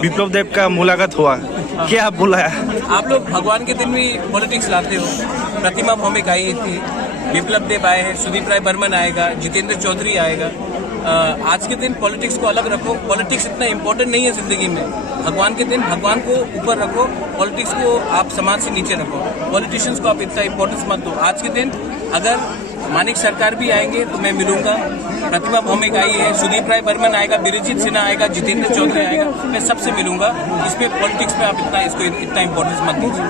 विप्लव देव का मुलाकात हुआ, क्या आप बुलाया? आप लोग भगवान के दिन भी पॉलिटिक्स लाते हो। प्रतिमा भौमिक आई थी, विप्लव देव आए हैं, सुदीप राय बर्मन आएगा, जितेंद्र चौधरी आएगा। आज के दिन पॉलिटिक्स को अलग रखो। पॉलिटिक्स इतना इम्पोर्टेंट नहीं है जिंदगी में। भगवान के दिन भगवान को ऊपर रखो, पॉलिटिक्स को आप समाज से नीचे रखो। पॉलिटिशियंस को आप इतना इम्पोर्टेंस मत दो। आज के दिन अगर मानिक सरकार भी आएंगे तो मैं मिलूंगा। प्रतिमा भौमिक आई है, सुदीप राय बर्मन आएगा, बिरजीत सिन्हा आएगा, जितेंद्र चौधरी आएगा, मैं सबसे मिलूंगा। इसमें पॉलिटिक्स में आप इसको इतना इम्पोर्टेंस मत दीजिए।